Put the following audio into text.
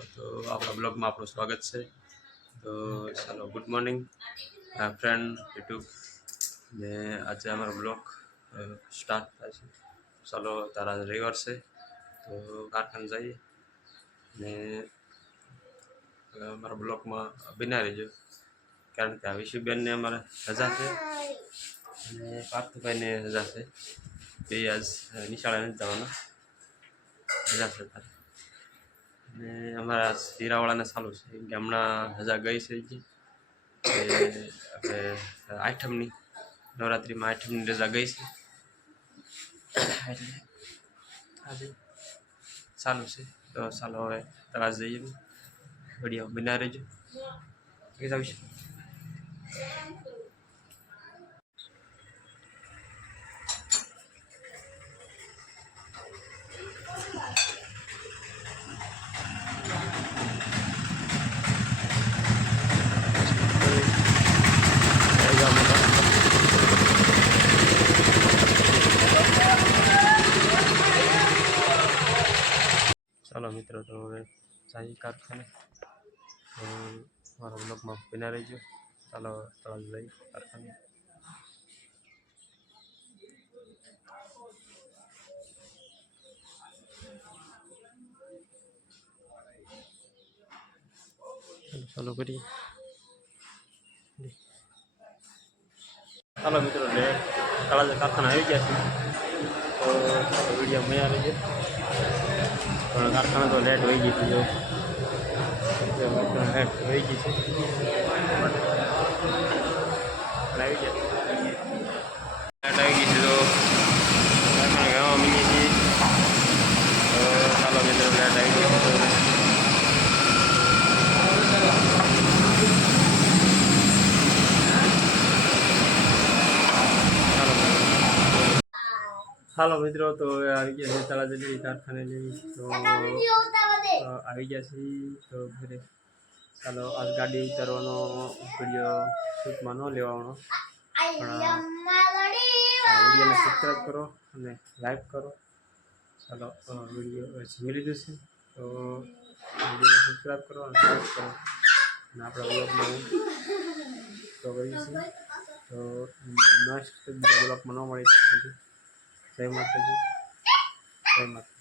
તો આપણા બ્લોગમાં આપણું સ્વાગત છે. તો ચાલો ગુડ મોર્નિંગ ફ્રેન્ડ યુટ્યુબ ને આજે અમારો બ્લોગ સ્ટાર્ટ થાય છે. ચાલો, તારા રવિવાર છે, તો કારખાને જઈએ. ને અમારા બ્લોગમાં બિના રહેજો. કારણ કે આ વિશુબેનને અમારે રજા છે. અને પાર્થભાઈને રજા છે. બે આજ નિશાળે નથી જવાના. રજા છે તારે. અને અમારા હીરાવાળાને ચાલુ છે. કે હમણાં રજા ગઈ છે આપણે આઠમની, નવરાત્રિમાં આઠમની રજા ગઈ છે. એટલે આજે ચાલુ છે. તો ચાલો હવે તરાશ જઈએ. વીડિયો બના રહેજો. જાવ છે? ચાલો મિત્રો તો હવે સાઈ કારખાને તો મારા બ્લોગમાં બના રહેજો ચાલો તળાવ જઈ કારખાને ચાલો ચાલુ કરીએ ચાલો મિત્રો એટલે તળાજા કારખાના આવી ગયા છે તો ચાલો વીડિયો મજા રહેજો પણ કારખાના તો લેટ વહી ગઈ હતી જો. લેટ વહી ગઈ છે. આવી ગયા લેટ આવી ગઈ છે તો કારખાના ગાવા મીની છીએ તો ચાલો મિત્રો લેટ આવી ગઈ છે તો હાલો મિત્રો તો હવે આવી ગયા છે તળાજલી કારખાને જઈ તો આવી ગયા છીએ. તો ઘરે. ચાલો આજ ગાડી ઉતારવાનો વીડિયો શૂટમાં ન લેવાનો. પણ વિડીયોને સબસ્ક્રાઈબ કરો અને લાઈક કરો. ચાલો વીડિયો જમી લીધું છે. તો વિડીયોને સબસ્ક્રાઈબ કરો અને લાઈક કરો. અને આપણા બ્લોગમાં તો કરીશું. તો નેક્સ્ટ બીજા બ્લોગમાં ન મળી. જય માતાજી. જય માતા